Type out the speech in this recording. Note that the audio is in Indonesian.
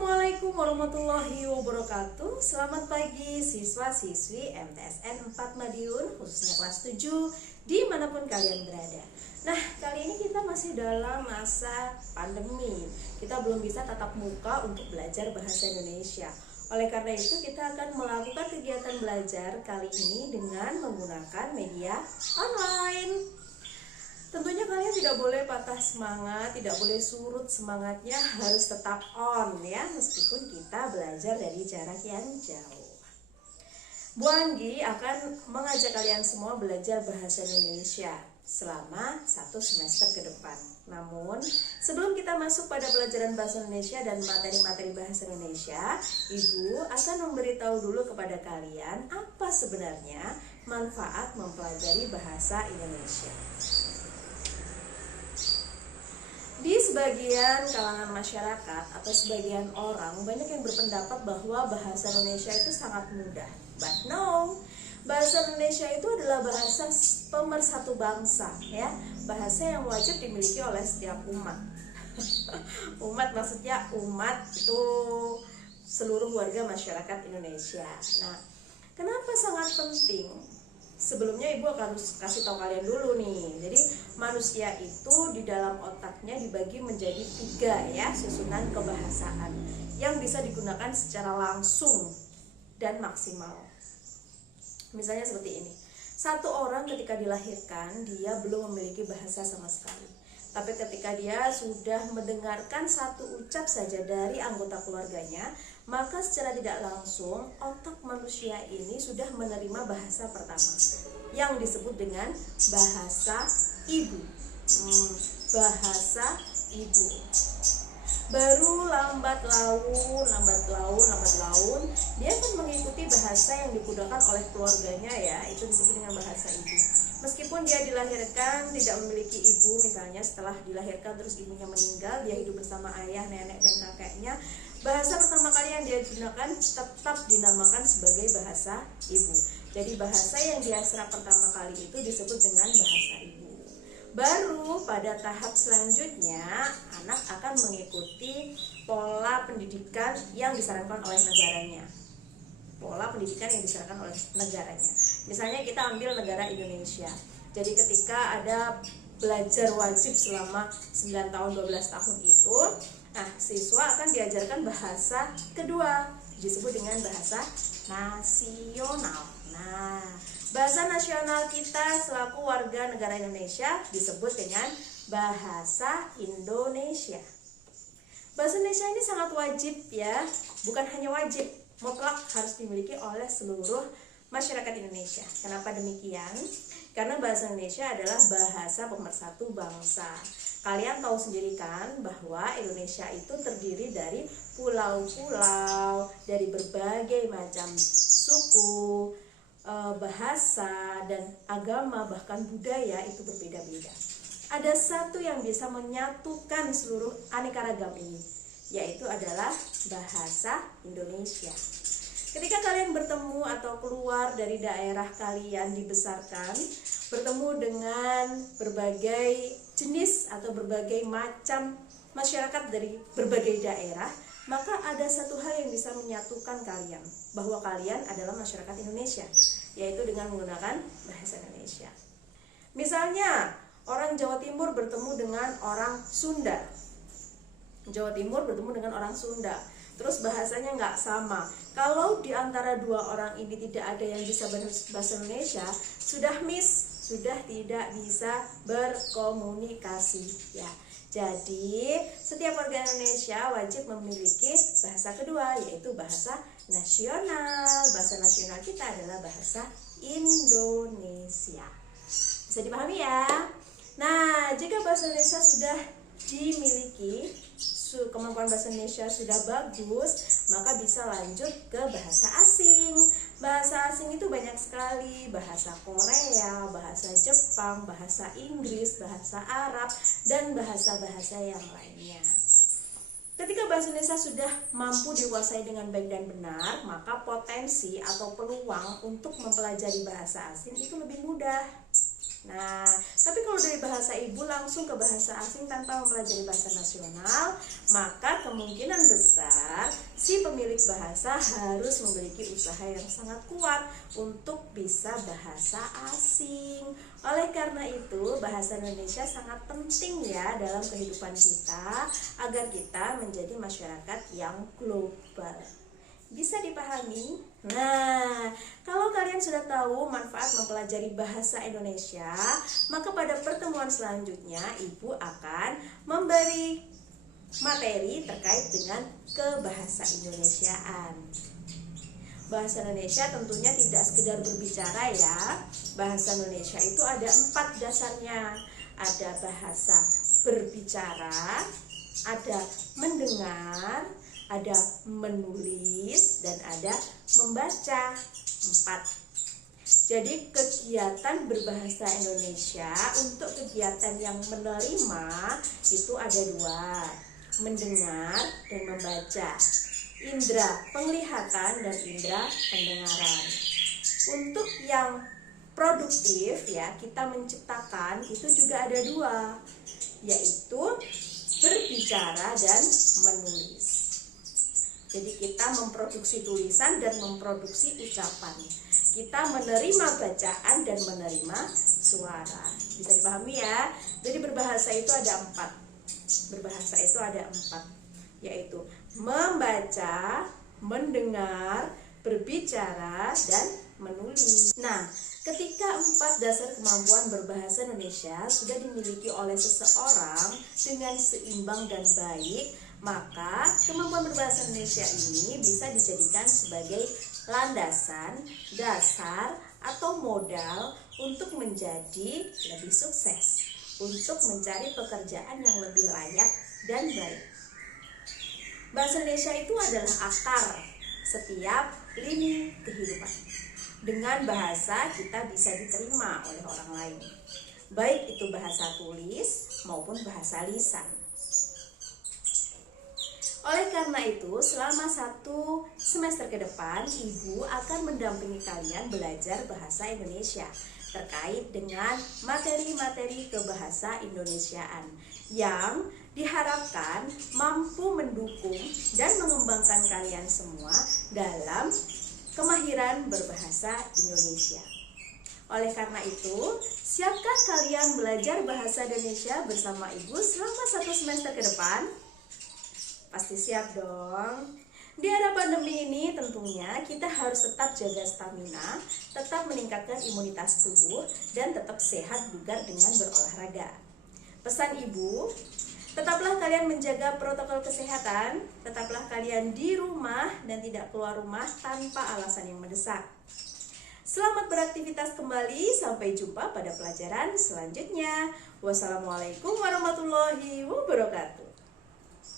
Assalamualaikum warahmatullahi wabarakatuh. Selamat pagi siswa-siswi MTSN 4 Madiun, khususnya kelas 7, dimanapun kalian berada. Nah, kali ini kita masih dalam masa pandemi. Kita belum bisa tatap muka untuk belajar bahasa Indonesia. Oleh karena itu, kita akan melakukan kegiatan belajar kali ini dengan menggunakan media online. Tentunya kalian tidak boleh patah semangat, tidak boleh surut semangatnya, harus tetap on ya, meskipun kita belajar dari jarak yang jauh. Bu Anggi akan mengajak kalian semua belajar bahasa Indonesia selama 1 semester ke depan. Namun, sebelum kita masuk pada pelajaran bahasa Indonesia dan materi-materi bahasa Indonesia, Ibu akan memberitahu dulu kepada kalian apa sebenarnya manfaat mempelajari bahasa Indonesia. Di sebagian kalangan masyarakat atau sebagian orang banyak yang berpendapat bahwa bahasa Indonesia itu sangat mudah. But no, bahasa Indonesia itu adalah bahasa pemersatu bangsa ya, bahasa yang wajib dimiliki oleh setiap umat. Umat maksudnya umat itu seluruh warga masyarakat Indonesia. Nah, kenapa sangat penting? Sebelumnya Ibu akan kasih tahu kalian dulu nih. Jadi manusia itu di dalam otaknya dibagi menjadi 3 ya, susunan kebahasaan yang bisa digunakan secara langsung dan maksimal. Misalnya seperti ini. Satu orang ketika dilahirkan dia belum memiliki bahasa sama sekali. Tapi ketika dia sudah mendengarkan satu ucap saja dari anggota keluarganya, maka secara tidak langsung otak manusia ini sudah menerima bahasa pertama yang disebut dengan bahasa ibu. Bahasa ibu. Baru lambat laun dia akan mengikuti bahasa yang digunakan oleh keluarganya ya, itu disebut dengan bahasa ibu. Meskipun dia dilahirkan tidak memiliki ibu, misalnya setelah dilahirkan terus ibunya meninggal, dia hidup bersama ayah, nenek, dan kakeknya, bahasa pertama kali yang dia gunakan tetap dinamakan sebagai bahasa ibu. Jadi bahasa yang dia serap pertama kali itu disebut dengan bahasa ibu. Baru pada tahap selanjutnya, anak akan mengikuti pola pendidikan yang disarankan oleh negaranya. Pola pendidikan yang disarankan oleh negaranya. Misalnya kita ambil negara Indonesia. Jadi ketika ada belajar wajib selama 9 tahun 12 tahun itu, nah siswa akan diajarkan bahasa kedua, disebut dengan bahasa nasional. Nah, bahasa nasional kita selaku warga negara Indonesia disebut dengan bahasa Indonesia. Bahasa Indonesia ini sangat wajib ya, bukan hanya wajib, mutlak harus dimiliki oleh seluruh masyarakat Indonesia. Kenapa demikian? Karena bahasa Indonesia adalah bahasa pemersatu bangsa. Kalian tahu sendiri kan bahwa Indonesia itu terdiri dari pulau-pulau, dari berbagai macam suku, bahasa, dan agama, bahkan budaya itu berbeda-beda. Ada satu yang bisa menyatukan seluruh aneka ragam ini, yaitu adalah bahasa Indonesia. Ketika kalian bertemu atau keluar dari daerah kalian dibesarkan, bertemu dengan berbagai jenis atau berbagai macam masyarakat dari berbagai daerah, maka ada satu hal yang bisa menyatukan kalian, bahwa kalian adalah masyarakat Indonesia, yaitu dengan menggunakan bahasa Indonesia. Misalnya, orang Jawa Timur bertemu dengan orang Sunda. Jawa Timur bertemu dengan orang Sunda, terus bahasanya nggak sama. Kalau di antara dua orang ini tidak ada yang bisa bahasa Indonesia, sudah tidak bisa berkomunikasi ya. Jadi setiap warga Indonesia wajib memiliki bahasa kedua, yaitu bahasa nasional. Bahasa nasional kita adalah bahasa Indonesia. Bisa dipahami ya? Nah, jika bahasa Indonesia sudah dimiliki, kemampuan bahasa Indonesia sudah bagus, maka bisa lanjut ke bahasa asing. Bahasa asing itu banyak sekali, bahasa Korea, bahasa Jepang, bahasa Inggris, bahasa Arab, dan bahasa-bahasa yang lainnya. Ketika bahasa Indonesia sudah mampu dikuasai dengan baik dan benar, maka potensi atau peluang untuk mempelajari bahasa asing itu lebih mudah. Nah, tapi kalau dari bahasa ibu langsung ke bahasa asing tanpa mempelajari bahasa nasional, maka kemungkinan besar si pemilik bahasa harus memiliki usaha yang sangat kuat untuk bisa bahasa asing. Oleh karena itu, bahasa Indonesia sangat penting ya dalam kehidupan kita agar kita menjadi masyarakat yang global. Bisa dipahami? Nah, kalau kalian sudah tahu manfaat mempelajari bahasa Indonesia, maka pada pertemuan selanjutnya Ibu akan memberi materi terkait dengan kebahasa Indonesiaan. Bahasa Indonesia tentunya tidak sekedar berbicara ya. Bahasa Indonesia itu ada 4 dasarnya. Ada bahasa berbicara, ada mendengar, ada menulis, dan ada membaca. 4. Jadi kegiatan berbahasa Indonesia untuk kegiatan yang menerima itu ada 2, mendengar dan membaca. Indra penglihatan dan indra pendengaran. Untuk yang produktif ya, kita menciptakan itu juga ada 2, yaitu berbicara dan menulis. Jadi kita memproduksi tulisan dan memproduksi ucapan. Kita menerima bacaan dan menerima suara. Bisa dipahami ya? Jadi berbahasa itu ada 4. Berbahasa itu ada 4, yaitu membaca, mendengar, berbicara, dan menulis. Nah, ketika 4 dasar kemampuan berbahasa Indonesia sudah dimiliki oleh seseorang dengan seimbang dan baik, maka kemampuan berbahasa Indonesia ini bisa dijadikan sebagai landasan, dasar, atau modal untuk menjadi lebih sukses, untuk mencari pekerjaan yang lebih layak dan baik. Bahasa Indonesia itu adalah akar setiap lini kehidupan. Dengan bahasa kita bisa diterima oleh orang lain, baik itu bahasa tulis maupun bahasa lisan. Oleh karena itu, selama 1 semester ke depan, Ibu akan mendampingi kalian belajar bahasa Indonesia terkait dengan materi-materi kebahasa Indonesiaan yang diharapkan mampu mendukung dan mengembangkan kalian semua dalam kemahiran berbahasa Indonesia. Oleh karena itu, siapkah kalian belajar bahasa Indonesia bersama Ibu selama 1 semester ke depan? Pasti siap dong. Di era pandemi ini tentunya kita harus tetap jaga stamina, tetap meningkatkan imunitas tubuh, dan tetap sehat bugar dengan berolahraga. Pesan Ibu, tetaplah kalian menjaga protokol kesehatan, tetaplah kalian di rumah dan tidak keluar rumah tanpa alasan yang mendesak. Selamat beraktivitas kembali, sampai jumpa pada pelajaran selanjutnya. Wassalamualaikum warahmatullahi wabarakatuh.